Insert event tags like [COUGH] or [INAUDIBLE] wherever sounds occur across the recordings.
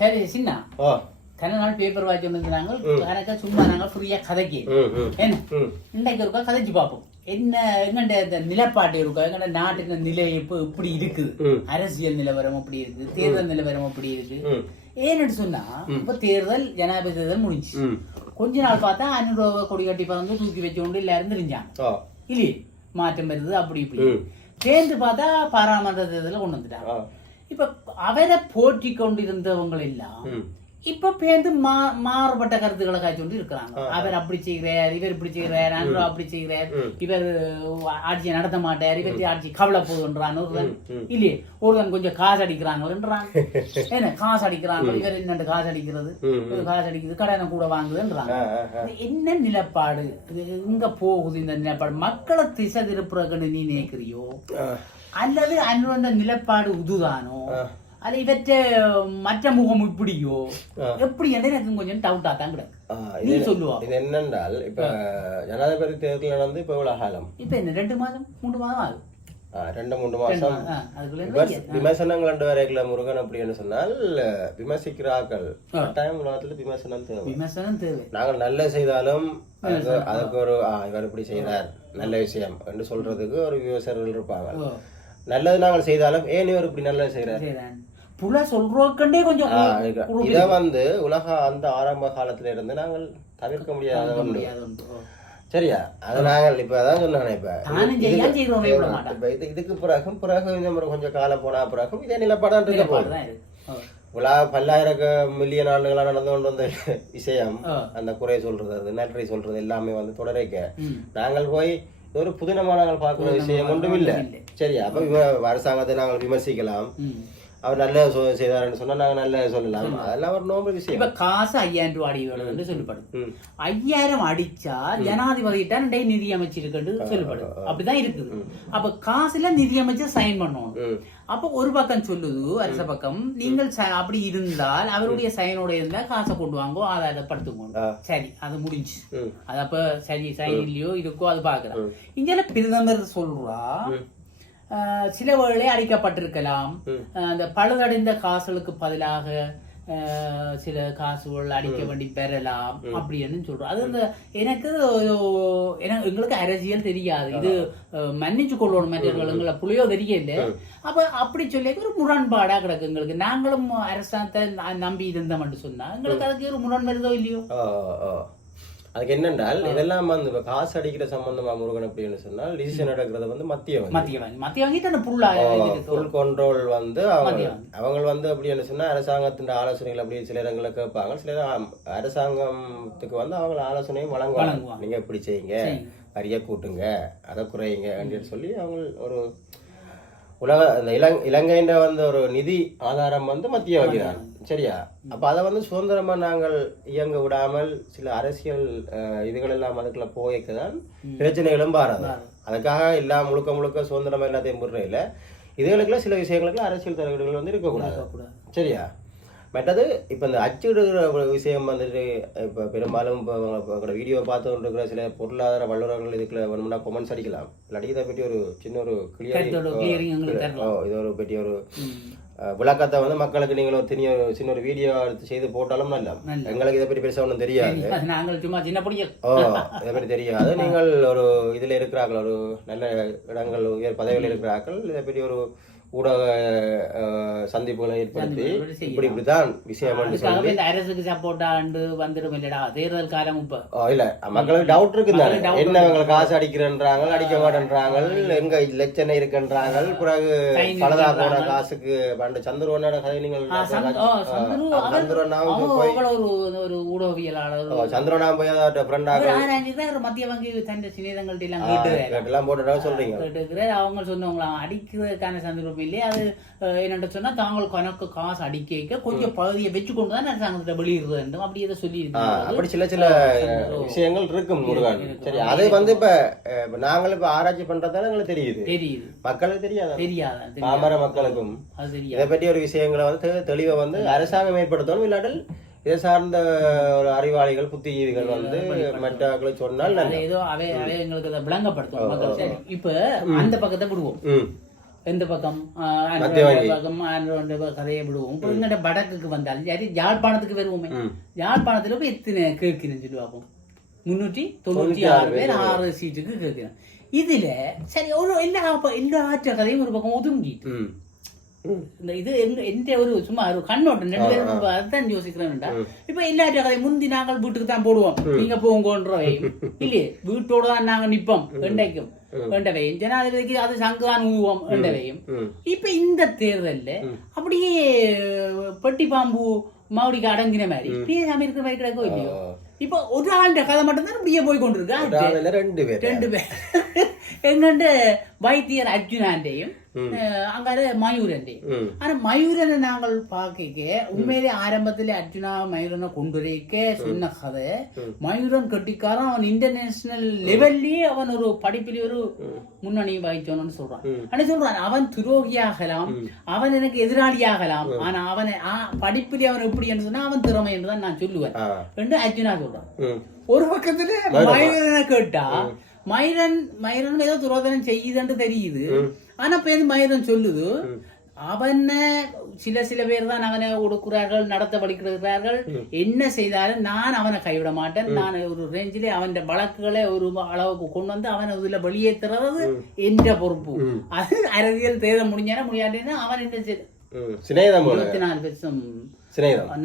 சரி சின்ன. கன நாள் பேப்பர் வாங்கி வந்துருந்தாங்க கணக்கா சும்மா நாங்கள் ஃப்ரீயா கதைக்கு. என்ன? இன்றைக்கு இருக்கா? கதைச்சு பார்ப்போம். என்ன எங்கண்ட இந்த நிலப்பாட்டு இருக்கா? எங்கண்ட நாட்டின் நிலை இப்போ இப்படி இருக்குது. அரசியல் நிலவரம் அப்படி இருக்கு தேர்தல் நிலவரம் அப்படி இருக்கு ஏன்னு சொன்னா இப்ப தேர்தல் ஜனாதிபதி தேர்தல் முடிஞ்சு கொஞ்ச நாள் பார்த்தா அனுரூப கொடி கட்டி பறந்து தூக்கி வச்சு கொண்டு எல்லாரும் தெரிஞ்சாங்க. இல்லையே? மாற்றம் வருது அப்படி இப்படி. சேர்ந்து பார்த்தா பாராளுமன்ற தேர்தலில் கொண்டு வந்துட்டாங்க. இப்ப அவரை போற்றி கொண்டிருந்தவங்க எல்லாம் இப்ப பேருந்து மா மாறுபட்ட கருத்துக்களை காய்ச்சி கொண்டு இருக்கிறாங்க அவர் அப்படி செய்கிறார் இவர் இப்படி செய்கிறார் அன்று அப்படி செய்கிறார் இவர் ஆட்சியை நடத்த மாட்டார் இவர் ஆட்சி கவலை போகுன்றான் ஒருவன் இல்லையே ஒருவன் கொஞ்சம் காசு அடிக்கிறாங்கன்றான் [LAUGHS] என்ன காசு அடிக்கிறாங்க இவர் என்னண்டு காசு அடிக்கிறது? காசு அடிக்குது கடனை கூட வாங்குதுன்றாங்க. என்ன நிலப்பாடு? இது எங்க போகுது இந்த நிலப்பாடு? மக்களை திசை திருப்புறதுன்னு நீ நினைக்கிறியோ. அல்லது அன்று நிலப்பாடு உதுதானோ? அல்ல இவற்ற மற்ற முகம் இப்படியோ? எப்படி எனக்கு கொஞ்சம் டவுட்டா தான் கிடக்கு. நீ இது சொல்லுவா. இது என்னென்றால் இப்ப ஜனாதிபதி தேர்தல் நடந்து இப்ப இவ்வளவு காலம்? இப்ப என்ன ரெண்டு மாதம் மூணு மாதம் ஆகுது. ரெண்டு மூணு மாசம் விமர்சனங்கள் ரெண்டு வரைக்குள்ள முருகன் அப்படின்னு சொன்னால் விமர்சிக்கிறார்கள். கட்டாயம் உலகத்துல விமர்சனம் தேவை. விமர்சனம் தேவை. நாங்கள் நல்ல செய்தாலும் அதுக்கு ஒரு இவர் இப்படி செய்தார் நல்ல விஷயம் என்று சொல்றதுக்கு ஒரு விமர்சகர்கள் இருப்பாங்க நல்லது நாங்கள் செய்தாலும் ஏன் இவர் இப்படி நல்லது செய்யறார். புல சொல்றோக்கண்டே கொஞ்சம் இதை வந்து உலக அந்த ஆரம்ப காலத்துல இருந்து நாங்கள் தவிர்க்க முடியாத. சரியா அது நாங்கள் இப்ப அதான் சொன்னானே இப்ப இதுக்கு பிறகும் பிறகு இந்த முறை கொஞ்சம் காலம் போனா பிறகும் இதே நிலப்பாடான் இருக்க போகுது அதுதான் இருக்கு. ஓ. உலா பல்லாயிரக்க மில்லியன் ஆண்டுகளா நடந்து கொண்டு வந்த விஷயம். அந்த குறை சொல்றது நன்றி சொல்றது எல்லாமே வந்து தொடரைக்க. நாங்கள் போய் ஒரு புதினமா நாங்கள் பார்க்கிற விஷயம் ஒன்றும் இல்லை. சரியா அப்ப அரசாங்கத்தை நாங்கள் விமர்சிக்கலாம். அவர் நல்ல செய்தாருன்னு சொன்னா நாங்க நல்ல சொல்லலாம். அதெல்லாம் ஒரு நோம்பு விஷயம். இப்ப காசு ஐயாயிரம் ரூபாய் அடி வேணும்னு சொல்லப்படுது. ம். ஐயாயிரம் அடிச்சா ஜனாதிபதி டே நிதி அமைச்சிருக்குன்னு சொல்லப்படுது. அப்படிதான் இருக்குது. அப்ப காசுல நிதி அமைச்சர் சைன் பண்ணணும். அப்ப ஒரு பக்கம் சொல்லுது அரச பக்கம் நீங்கள் அப்படி இருந்தால் அவருடைய சைனோட இருந்தா காசை கொண்டு வாங்கோ ஆதாரப்படுத்துங்க சரி அது முடிஞ்சு. அது அப்ப சரி சைன் இல்லையோ இருக்கோ அது பாக்குறேன் இங்க பிரதமர் சொல்றா சில வேளை அடிக்கப்பட்டிருக்கலாம். அந்த பழுதடைந்த காசுகளுக்கு பதிலாக சில காசுகள் அடிக்க வேண்டி பெறலாம். அப்படின்னு சொல்றோம். அது இந்த எனக்கு எங்களுக்கு அரசியல் தெரியாது. இது மன்னிச்சு கொள்ளணும் எங்களை புளியோ தெரியல. அப்ப அப்படி சொல்லி ஒரு முரண்பாடா கிடக்கு எங்களுக்கு. நாங்களும் அரசாங்கத்தை நம்பி இருந்தோம்னு சொன்னா எங்களுக்கு அதுக்கு ஒரு முரண் வருதோ இல்லையோ. அதுக்கு என்னென்றால் இதெல்லாம் வந்து இப்ப காசு அடிக்கிற சம்பந்தமா முருகன் அப்படின்னு சொன்னால் டிசிஷன் எடுக்கிறது வந்து மத்திய வங்கி மத்திய வாங்கி மத்திய இதுக்கு ஃபுல் கண்ட்ரோல் வந்து அவங்க வங்கி. அவங்க வந்து அப்படி என்ன சொன்னா அரசாங்கத்தின் ஆலோசனைகள் அப்படி சில இடங்களில் கேட்பாங்க. சில அரசாங்கத்துக்கு வந்து அவங்க ஆலோசனையும் வழங்குவாங்க. நீங்க இப்படி செய்யுங்க. வரிய கூட்டுங்க. அதை குறையுங்க அப்படின்னு சொல்லி அவங்க ஒரு உலக இந்த இலங் இலங்கைன்ற வந்து ஒரு நிதி ஆதாரம் வந்து மத்திய வங்கி தான் சரியா? அப்ப அதை வந்து சுதந்திரமா நாங்கள் இயங்க விடாமல் சில அரசியல் இதுகள் எல்லாம் அதுக்குள்ள போய்க்க தான் பிரச்சனைகளும் பாராது அதுக்காக எல்லாம் முழுக்க முழுக்க சுதந்திரமா எல்லாத்தையும் விடுறையில இதுகளுக்குள்ள சில விஷயங்களுக்குள்ள அரசியல் தலைவர்கள் வந்து இருக்கக்கூடாது. கூடாது. சரியா? மற்றது இப்போ இந்த அச்சிடுகிற விஷயம் வந்துட்டு இப்போ பெரும்பாலும் இப்போ வீடியோ பார்த்து கொண்டிருக்கிற சில பொருளாதார வல்லுநர்கள் இதுக்குள்ள வேணும்னா கொமெண்ட்ஸ் அடிக்கலாம். இல்லாட்டி இதை பற்றி ஒரு சின்ன ஒரு கருத்தோட clearing எங்களுக்கு தரலாம். கிளியர் இது ஒரு பெரிய ஒரு விளக்கத்தை வந்து மக்களுக்கு நீங்கள் ஒரு ஒரு சின்ன ஒரு வீடியோ எடுத்து செய்து போட்டாலும் நல்லா. எங்களுக்கு இதை பற்றி பெருசாக ஒன்றும் தெரியாது. அது நாங்கள் சும்மா சின்ன பொடியல் ஓ இதை பற்றி தெரியாது. நீங்கள் ஒரு இதில் இருக்கிறார்கள் ஒரு நல்ல இடங்கள் உயர் பதவியில் இருக்கிறார்கள். இதை பற்றி ஒரு ஊடக சந்திப்புகளை ஏற்படுத்தி. இப்படி இப்படிதான் விஷயம் அரசுக்கு சப்போர்ட்டா ஆண்டு வந்துடும் இல்லடா தேர்தல் காலம் இப்ப. இல்ல மக்களுக்கு டவுட் doubt என்ன இவங்க காசு அடிக்கிறன்றாங்க அடிக்க மாட்டேன்றாங்க எங்க லட்சணை இருக்குன்றாங்க பிறகு பலதா போன. காசுக்கு பண்டு சந்திரவனோட கதை ஒரு ஊடகவியலாளர். ஓ, சந்திரவனா போய் அதாவது ஃப்ரெண்டாக மத்திய வங்கி தன் சிநேதங்கள்ட்ட எல்லாம் கேட்டு எல்லாம் போட்டுட்டா சொல்றீங்க. அவங்க சொன்னவங்களாம் அடிக்கிறதுக்கான சந்தர்ப்பம் இல்லையே அது என்னென்று சொன்னா தாங்கள் கணக்கு காசு அடிக்க கொஞ்சம் பகுதியை வச்சு கொண்டு தான் அரசாங்கத்தை வெளியிடுறது வேண்டும் அப்படி இதை சொல்லி அப்படி சில சில விஷயங்கள் இருக்கும் முருகன். சரி அது வந்து இப்ப நாங்கள் இப்ப ஆராய்ச்சி பண்றதால எங்களுக்கு தெரியுது. தெரியுது. மக்களுக்கு தெரியாது? தெரியாதா? பாமர மக்களுக்கும். இதை பற்றி ஒரு விஷயங்களை வந்து தெளிவா வந்து அரசாங்கம் ஏற்படுத்தணும். இல்லாட்டில் இதை சார்ந்த ஒரு அறிவாளிகள் புத்திஜீவிகள் வந்து மற்றவர்களை சொன்னால் ஏதோ அவை அவை எங்களுக்கு அதை விளங்கப்படுத்தும் இப்ப அந்த பக்கத்தை விடுவோம். எந்த பக்கம். பக்கம் கதையை விடுவோம் இப்போ இங்கிட்ட வடக்குக்கு வந்தாலும் சரி யாழ்ப்பாணத்துக்கு வருவோமே. யாழ்ப்பாணத்துல போய் எத்தனை கேட்கிறேன்னு சொல்லி பார்ப்போம் முன்னூற்றி தொண்ணூற்றி ஆறு பேர் ஆறு சீட்டுக்கு கேட்கிறேன் இதுல சரி ஒரு எல்லா எல்லா கதையும் ஒரு பக்கம் ஒதுங்கிட்டு இந்த இது எந்த ஒரு சும்மா ஒரு கண்ணோட்டம் ரெண்டு பேரும் அதுதான் யோசிக்கிறேன்டா. இப்ப எல்லாற்ற கதை முந்தி நாங்கள் வீட்டுக்கு தான் போடுவோம். நீங்க போங்கன்றவையும் இல்லையே? வீட்டோட தான் நாங்க நிப்போம் வெண்டைக்கும் வேண்டவையும் ஜனாதிபதிக்கு அது சங்குதான் ஊவோம் வேண்டவையும் இப்ப இந்த தேர்தல்ல அப்படியே பெட்டி பாம்பு மவுடிக்கு அடங்கின மாதிரி பேசாம இருக்கிற மாதிரி கிடக்கோ இல்லையோ? இப்ப ஒரு ஆண்ட கதை மட்டும்தான் இப்படியே போய் கொண்டிருக்கு. ரெண்டு பேர். ரெண்டு பேர். எங்கண்ட வைத்தியர் அர்ஜுனாண்டையும் அங்கால மயூரண்டையும் ம். ஆனா மயூரனை நாங்கள் பார்க்க உண்மையிலே ஆரம்பத்திலே அர்ஜுனா மயூரனை கொண்டு வரைக்க சொன்ன கதை மயூரன் கட்டிக்காரன் அவன் இன்டர்நேஷனல் லெவல்லயே அவன் ஒரு படிப்பிலே ஒரு முன்னணி வகிச்சவனு சொல்றான். ஆனா சொல்றான் அவன் துரோகியாகலாம் அவன் எனக்கு எதிராளியாகலாம் ஆனா அவனை படிப்பிலே அவன் எப்படி என்று சொன்னா அவன் திறமை என்று தான் நான் சொல்லுவேன். என்று அர்ஜுனா சொல்றான். ஒரு பக்கத்துல மயூரனை கேட்டா மயூரன் மயூரன் ஏதோ துரோதனம் செய்யுதுன்னு தெரியுது. ஆனா பேர் மயூரன் சொல்லுது? அவனை சில சில பேர் தான் அவனை ஒடுக்குறார்கள் நடத்த படிக்கிறார்கள். என்ன செய்தாலும் நான் அவனை கைவிட மாட்டேன். நான் ஒரு ரேஞ்சிலே அவன் வழக்குகளை ஒரு அளவுக்கு கொண்டு வந்து அவனை இதுல வெளியேற்றுறது என்ற பொறுப்பு. அது அரசியல் தேர்தல் முடிஞ்சானா முடியாதுன்னா அவன் என்ன இருபத்தி நாலு வருஷம்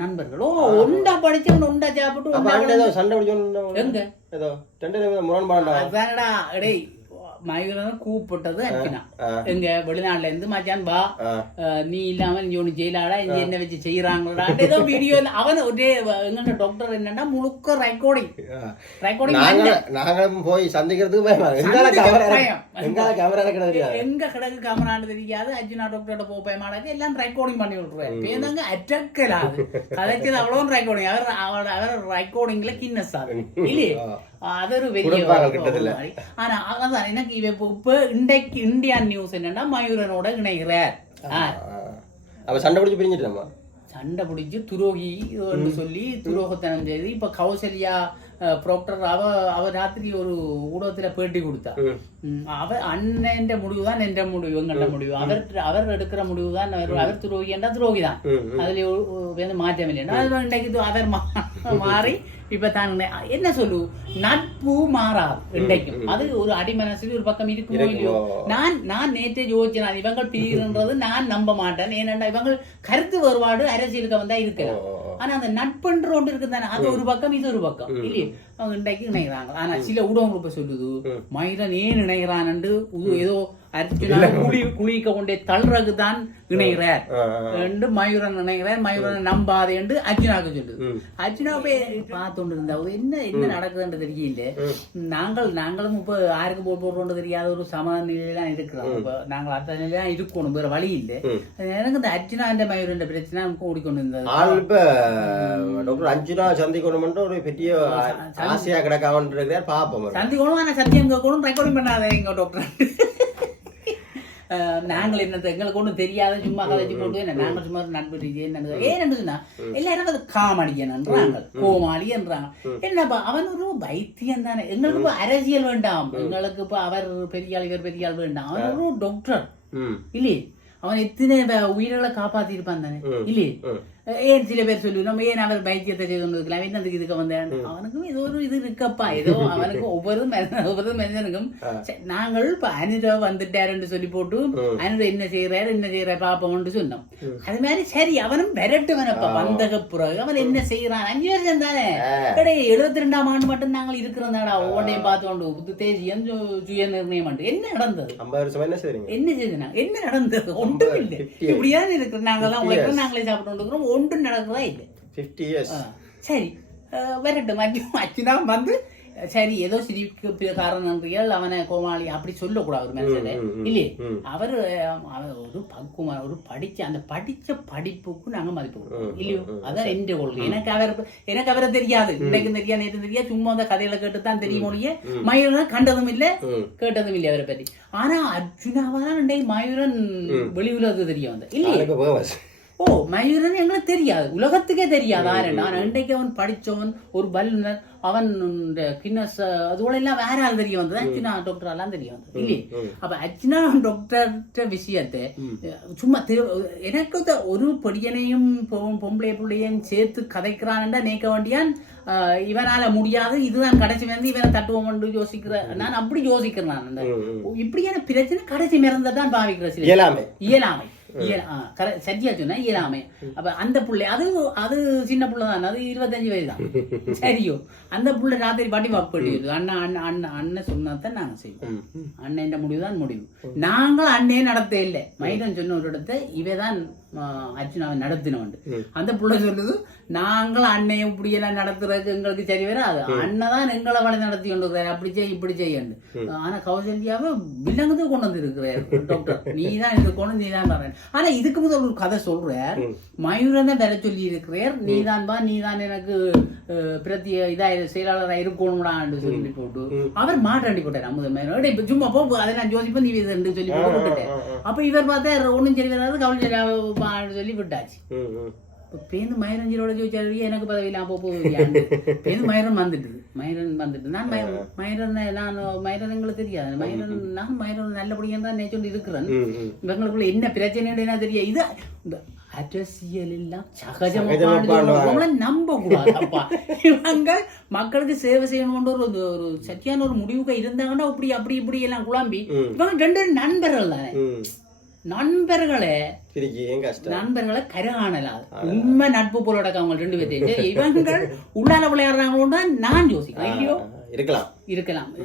நண்பர்களோ ஒண்டா படிச்சவன் ஒண்டா சாப்பிட்டு சண்டை எங்க? ஏதோ ரெண்டு முரண்பாண்டா அதானடா டேய் மயூரன் கூப்பிட்டது அர்ச்சனா. எங்க வெளிநாட்டுல இருந்து மச்சான் வா நீ இல்லாம நீ ஒண்ணு ஜெயிலாடா இங்க என்ன வச்சு செய்யறாங்களா ஏதோ வீடியோ அவன் ஒரே எங்க டாக்டர் என்னன்னா முழுக்க ரெக்கார்டிங் ரெக்கார்டிங் நாங்க நாங்களும் போய் சந்திக்கிறதுக்கு எங்க கிடக்கு கமராண்டு தெரியாது அர்ஜுனா டாக்டரோட போ பயமாடாக்கு எல்லாம் ரெக்கார்டிங் பண்ணி விட்டுருவாரு பேருந்தாங்க அற்றக்கலாது கதைச்சது அவ்வளவு ரெக்கார்டிங் அவர் அவர் அவர் ரெக்கார்டிங்ல கின்னஸ் ஆகுது இல்லையே ஒரு மாதிரி. ஆனா அதான் எனக்கு இப்ப இப்ப இன்றைக்கு இந்தியன் நியூஸ் என்னன்னா மயூரனோட இணைகிறார் அவ சண்டை பிடிச்சு பிரிஞ்சிட்டோமா சண்டை பிடிச்சு துரோகி சொல்லி துரோகத்தனம் செய்து இப்ப கௌசல்யா அவ ராத்திரி ஒரு ஊடகத்துல பேட்டி கொடுத்தா அவர் அண்ணன் முடிவு தான் என்ற முடிவு எங்கள்ட முடிவு அவர் அவர் எடுக்கிற முடிவு தான் அவர் அவர் துரோகி என்ற துரோகி தான் ம், அதுல ஒரு- ஒரு வந்து மாற்றம் இல்லை அது இன்றைக்கு இது அவர் மா- மாறி இப்ப தான் என்ன- சொல்லு நட்பு மாறாது இன்றைக்கும் அது ஒரு அடிமனசுக்கு ஒரு பக்கம் இருக்குமோ இல்லையோ நான் நான் நேற்றே யோசிச்சேன் இவங்கள் பிரிகிறன்றது நான் நம்ப மாட்டேன் ஏனென்றா இவங்கள் கருத்து வேறுபாடு அரசியலுக்கு வந்தா இருக்கலாம். ஆனா அந்த நட்புன்ற ஒன்று இருக்கு தானே அது ஒரு பக்கம் இது ஒரு பக்கம். இல்லையே? அவங்க இன்றைக்கு இணைகிறாங்க ஆனா சில ஊடகங்கள் இப்ப சொல்லுது மயிரன் ஏன் இணைகிறான் ஏதோ அர்ஜுனா குழி குழிக்க கொண்டே தள்ளுறதுக்கு தான் இணைகிறார். என்று மயூரன் நினைக்கிறார் மயூரன் நம்பாது என்று அர்ஜுனாவுக்கு சொல்லுது. அர்ஜுனா போய் இருந்தா என்ன என்ன நடக்குதுன்னு தெரியல நாங்கள் நாங்களும் இப்ப யாருக்கு போட்டு போடுறோம் தெரியாத ஒரு சமநிலையில தான் இருக்கிறோம் இப்ப நாங்கள் அந்த நிலையில தான் இருக்கணும் வேற வழி இல்லை. எனக்கு இந்த அர்ஜுனா இந்த மயூரன் பிரச்சனை நமக்கு ஓடிக்கொண்டு இருந்தது இப்ப டாக்டர் அஞ்சுனா சந்திக்கணும்ன்ற ஒரு பெரிய ஆசையா கிடக்காமன் இருக்கிறார் பாப்போம் சந்திக்கணும் ஆனா சத்தியம் கேட்கணும் ரெக்கார்டிங் பண்ணாத எங்க டாக்டர். நாங்கள் என்னது எங்களுக்கு ஒண்ணும் தெரியாத சும்மா கதைச்சு போட்டு என்ன நாங்கள் சும்மா ரீதியே நடந்தது ஏன் சொன்னா எல்லாரும் அது காமெடியன்ன்றாங்க கோமாளி என்றாங்க என்னப்பா அவன் ஒரு வைத்தியம் தானே எங்களுக்கு இப்ப அரசியல் வேண்டாம் எங்களுக்கு இப்ப அவர் பெரிய ஆள் இவர் பெரிய ஆள் வேண்டாம் அவன் ஒரு டாக்டர் இல்லையே அவன் எத்தனை உயிர்களை காப்பாத்தி இருப்பான் தானே. இல்லையே. ஏன் சில பேர் சொல்லுவோம் ஏன் அவர் வைத்தியத்தை செய்து கொண்டு இருக்கலாம் என்னதுக்கு இதுக்கு வந்தேன் அவனுக்கும் ஏதோ ஒரு இது இருக்கப்பா. ஏதோ அவனுக்கும் ஒவ்வொரு ஒவ்வொரு மனிதனுக்கும். நாங்கள் இப்ப அனிதா வந்துட்டாருன்னு சொல்லி போட்டு அனிதா என்ன செய்யறாரு என்ன செய்யற பாப்போம்னு சொன்னோம். அது மாதிரி சரி அவனும் விரட்டுவனப்பா வந்தக பிறகு அவன் என்ன செய்யறான் அஞ்சு வருஷம் தானே எழுபத்தி ரெண்டாம் ஆண்டு மட்டும் நாங்கள் இருக்கிறதாடா ஒவ்வொன்றையும் பார்த்துக்கொண்டு புது தேசியம் சுய நிர்ணயம். என்ன நடந்தது? என்ன செய்றீங்க? என்ன நடந்தது? ஒன்றும் இல்லை. இப்படியாவது இருக்கிறோம். நாங்கெல்லாம் உழைக்கிறோம் நாங்களே சாப்பிட்டு இருக்கிறோம். ஒன்றும் நடக்கிறதா இல்லை ஃபிஃப்டி இயர்ஸ் சரி வரட்டும் அச்சு அச்சுதான் வந்து சரி ஏதோ சிரிக்கு காரணம் அவனை கோமாளி அப்படி சொல்லக்கூடாது ஒரு மனுஷனை இல்லையே. அவர் ஒரு பக்குவம் ஒரு படிச்ச அந்த படிச்ச படிப்புக்கு நாங்க மதிப்பு கொடுக்கணும் இல்லையோ அதான் எந்த கொள்கை எனக்கு அவர் எனக்கு அவரை தெரியாது இன்னைக்கும் தெரியாது நேற்று தெரியாது சும்மா அந்த கதையில கேட்டு தான் தெரியும் ஒழிய மயூரன் கண்டதும் இல்ல. கேட்டதும் இல்லை அவரை பற்றி ஆனா அர்ஜுனாவா தான் இன்றைக்கு மயூரன் வெளி உலகத்துக்கு தெரிய வந்த இல்லையே ஓ மயூரன் எங்களுக்கு தெரியாது. உலகத்துக்கே தெரியாது. ஆரன். நான் இன்றைக்கு அவன் படிச்சவன் ஒரு வல்லுனர் அவன் இந்த கின்னஸ் அதோட எல்லாம் வேற ஆள் தெரிய வந்தது. அர்ச்சனா டாக்டர் எல்லாம் தெரிய வந்தது. இல்லையே? அப்ப அர்ச்சனா டாக்டர் விஷயத்தை சும்மா எனக்கு ஒரு பொடியனையும் பொம்பளை பிள்ளையும் சேர்த்து கதைக்கிறான்டா நேக்க வேண்டியான். இவனால முடியாது. இதுதான் கடைசி வந்து இவனை தட்டுவோம் யோசிக்கிற நான் அப்படி யோசிக்கிறேன் நான். இப்படியான பிரச்சனை கடைசி மிறந்ததான் பாவிக்கிற சில இயலாமை. இயலாமை. சரியா சொன்னா இயலாமை. அப்ப அந்த புள்ளை அது அது சின்ன புள்ள தான். அது இருபத்தஞ்சு வயசு தான். [LAUGHS] சரியோ. அந்த புள்ள ராத்திரி பாட்டி வாக்கு பண்ணிடுது அண்ணா அண்ணன் அண்ணன் அண்ணன் சொன்னதான் நாங்க செய்வோம் அண்ணன் முடிவு தான் முடிவு. நாங்கள் அண்ணே நடத்த இல்லை. மைதன் சொன்ன ஒரு இடத்த இவதான் அர்ஜுனாவை நடத்தினவன் அந்த புள்ள சொல்லுது நாங்கள் அன்னையை இப்படி எல்லாம் நடத்துறதுக்கு எங்களுக்கு சரி வராது. அண்ணன் தான் எங்களை வழி நடத்தி கொண்டு இருக்கிறார். அப்படி செய் இப்படி செய்யண்டு ஆனா கௌசல்யாவை வில்லங்கத்துக்கு கொண்டு வந்து இருக்கிறார் டாக்டர் [LAUGHS] நீ தான் இது கொண்டு நீ தான் வரேன் ஆனா இதுக்கு முதல் ஒரு கதை சொல்றார். மயூரன் தான் வர சொல்லி இருக்கிறார். நீ தான் பா நீ தான் எனக்கு அஹ், பிரதி இதா செயலாளராக இருக்கணும்டான்னு சொல்லி போட்டு அவர் மாட்டாண்டி போட்டார் அமுத மேனோட இப்ப சும்மா போ அதை நான் ஜோதிப்பேன் நீ சொல்லி போட்டு அப்ப இவர் பார்த்தா ஒண்ணும் சரி வராது கவலை சொல்லி விட்டாச்சு பேருந்து மயிரஞ்சிரோட ஜோதிச்சாரு எனக்கு பதவி இல்லாம போக போகுது பேருந்து மயிரன் வந்துட்டு மயிரன் வந்துட்டு நான் மயிரன் நான் மயிரன் எங்களுக்கு தெரியாது மயிரன் நான் மயிரன் நல்லபடியாக தான் நேச்சொண்டு இருக்கிறேன். இவங்களுக்குள்ள என்ன பிரச்சனைன்னு என்ன தெரியாது இது இந்த அரசியல் எல்லாம் சகஜமா சகஜமா நம்ப கூடாதப்பா இவங்க மக்களுக்கு சேவை செய்யணும்ன்ற ஒரு ஒரு சத்தியான ஒரு முடிவுக்கு இருந்தாங்கன்னா இப்படி அப்படி இப்படி எல்லாம் குழம்பி இவங்க ரெண்டு நண்பர்கள். நண்பர்களே நண்பர்களை கரகாணலாது. உண்மை நட்பு போல அவங்க ரெண்டு பேர்த்தையும். இவங்கள் உள்ளால விளையாடுறாங்களோன்னு நான் யோசிக்கிறேன். ஆ, இருக்கலாம். இருக்கலாம்.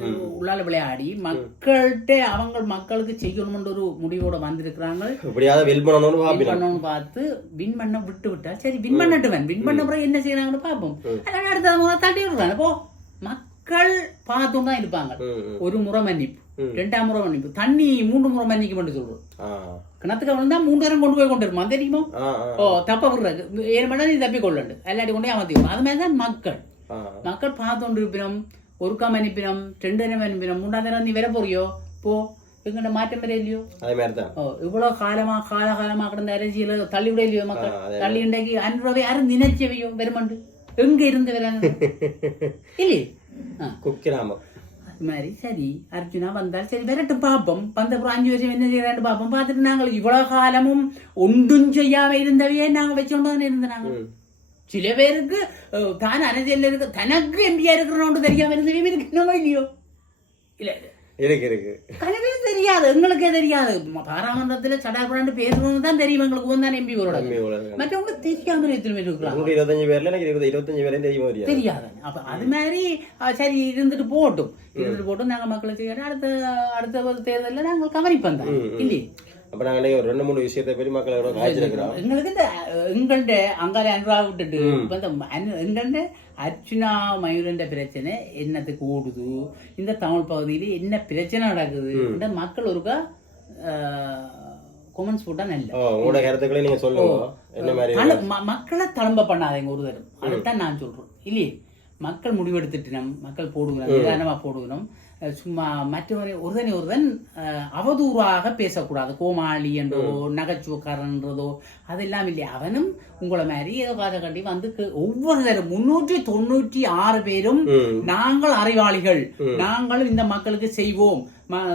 உள்ளால விளையாடி மக்கள்கிட்ட அவங்க மக்களுக்கு செய்யணும்ன்ற ஒரு முடிவோட வந்திருக்கிறாங்க. இப்படியாவது வின் பண்ணணும்னு பார்த்து வின் பண்ண விட்டு விட்டா சரி வின் பண்ணட்டுவன் வின் பண்ண பிறகு என்ன செய்யறாங்கன்னு பார்ப்போம். அதனால அடுத்த தட்டி விடுறாங்க. போ. மக்கள் பார்த்தும் தான் இருப்பாங்க. ஒரு முறை மன்னிப்பு. ரெண்டாம் முறை மன்னிப்பு. தண்ணி மூன்று முறை மன்னிக்க பண்ணி சொல்றோம் கிணத்துக்கு விழுந்தா மூன்று நேரம் கொண்டு போய் கொண்டு வருமா தெரியுமா? ஓ தப்பா விடுறாரு. ஏழு மணி நேரம் தப்பி கொள்ளண்டு. எல்லாட்டி கொண்டு அமர்த்திக்கணும் அது மாதிரி தான் மக்கள் மக்கள் பார்த்துண்டு இருப்பினோம் ஒருக்கா மன்னிப்பினோம் ரெண்டு நேரம் மன்னிப்பினோம் மூன்றாம் நேரம் நீ வர போறியோ போ. எங்கட மாற்றம் வர இல்லையோ? அதே மாதிரி தான் ஓ காலமா கிடந்த அரசியல தள்ளி விட இல்லையோ மக்கள்? தள்ளி உண்டாக்கி அன்புறவை யாரும் நினைச்சவையோ வெறுமண்டு. எங்க இருந்து வராங்க? [LAUGHS] இல்லையே? குக்கிராமம். மாதிரி சரி அர்ஜுனா வந்தால் சரி வரட்டும் பாப்போம் வந்த அப்புறம் அஞ்சு வருஷம் என்ன செய்யறான்னு பாப்போம் பார்த்துட்டு நாங்கள் இவ்வளவு காலமும் ஒன்றும் செய்யாம இருந்தவையே நாங்க வச்சோண்டு தானே இருந்தாங்க. சில பேருக்கு தான் அரசியல் இருக்கு தனக்கு எம்பியா இருக்கிறோன்னு தெரியாம இருந்தவே இருக்கு என்னமோ இல்லையோ இல்ல இருக்கு இருக்கு. கனவே தெரியாது எங்களுக்கே தெரியாது. ம- பாராளுமன்றத்துல சடாபுராண்டு பேசணும்னு தான் தெரியும் எங்களுக்கு ஒன்றான் எம்பி ஒரு. மற்றவங்க தெரியாம எத்தனை பேர் இருக்கிறாங்க இருபத்தஞ்சு பேர்ல எனக்கு இருபது இருபத்தஞ்சு பேரையும் தெரியுமா தெரியாது. அப்ப அது மாதிரி சரி இருந்துட்டு போகட்டும் இருந்துட்டு போட்டும் நாங்க மக்களை செய்யறோம் அடுத்த அடுத்த தேர்தலில் நாங்கள் கவனிப்போம் தான். இல்லையே? அப்ப நாங்க இன்னைக்கு ஒரு ரெண்டு மூணு விஷயத்தை பற்றி மக்களோட காய்ச்சிருக்கிறோம் எங்களுக்கு இந்த எங்கள்ட அங்கால அன்றா விட்டுட்டு இப்ப இந்த எங்கள்ட அர்ச்சுனா மயூரண்ட பிரச்சனை என்னத்துக்கு ஓடுது? இந்த தமிழ் பகுதியில என்ன பிரச்சனை நடக்குது? இந்த மக்கள் ஒருக்கா கொமெண்ட்ஸ் போட்டா நல்ல. உங்களோட கருத்துக்களை நீங்க சொல்லுங்க. என்ன மாதிரி மக்களை தளம்ப பண்ணாதீங்க ஒரு தரம். அதுதான் நான் சொல்றேன். இல்லையே? மக்கள் முடிவெடுத்துட்டு நம் மக்கள் போடுகிறோம் நிதானமா போடுகிறோம் சும்மா மற்றவரை ஒருதனை ஒருதன் அவதூறாக பேசக்கூடாது. கோமாளி என்றோ நகைச்சுவக்காரன்றதோ அதெல்லாம் இல்லை. அவனும் உங்களை மாதிரி ஏதோ காதை கட்டி வந்து ஒவ்வொரு தரம் முன்னூற்றி தொண்ணூற்றி ஆறு பேரும். நாங்கள் அறிவாளிகள். நாங்கள் இந்த மக்களுக்கு செய்வோம்.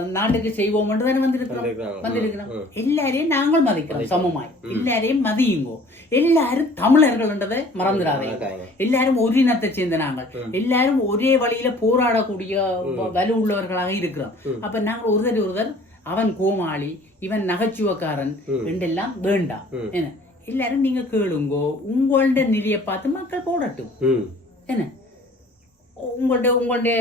நாட்டுக்கு செய்வோம் என்று தானே வந்திருக்கிறோம். வந்திருக்கிறோம். எல்லாரையும் நாங்கள் மதிக்கிறோம் சமமாய். எல்லாரையும் மதியுங்கோ. எல்லாரும் தமிழர்கள்ன்றதை மறந்துடாதீங்க. மறக்காதீங்க. எல்லாரும் ஒரு இனத்தை சேர்ந்த நாங்கள். எல்லாரும் ஒரே வழியில போராடக்கூடிய வ- வலு உள்ளவர்களாக இருக்கிறோம். அப்ப நாங்கள் ஒருத்தர் ஒருத்தர் அவன் கோமாளி இவன் நகைச்சுவக்காரன் என்றெல்லாம் வேண்டாம். என்ன? எல்லாரும் நீங்க கேளுங்கோ உங்கள்ட நிலையை பார்த்து மக்கள் போடட்டும். என்ன? உங்கள்ட்ட உங்கள்ட்ட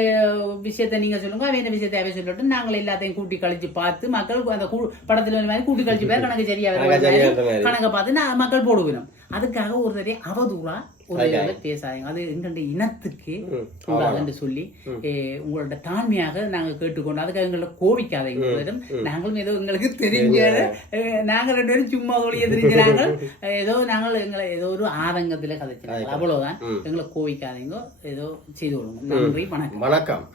விஷயத்தை நீங்க சொல்லுங்க அவன் விஷயத்தை அவன் சொல்லட்டும். நாங்கள் எல்லாத்தையும் கூட்டி கழிச்சு பார்த்து மக்கள் அந்த படத்துல மாதிரி கூட்டி கழிச்சு பேர் கணக்கு சரியா வர கணக்கு பார்த்து நான் மக்கள் போடுவினோம் அதுக்காக ஒரு தடவை அவதூறா பேசாதீங்க அது எங்களுடைய இனத்துக்கு. கூடாதுன்னு சொல்லி உங்களோட தாழ்மையாக நாங்க கேட்டுக்கொண்டு அதுக்காக எங்களை கோவிக்காதீங்க. நாங்களும் ஏதோ எங்களுக்கு தெரிஞ்ச நாங்க ரெண்டு பேரும் சும்மா ஒளிய தெரிஞ்ச நாங்கள் ஏதோ நாங்கள் எங்களை ஏதோ ஒரு ஆதங்கத்துல கதைச்சிருக்கோம் அவ்வளவுதான். எங்களை கோவிக்காதீங்க ஏதோ செய்து கொள்ளுங்க. நன்றி வணக்கம். வணக்கம்.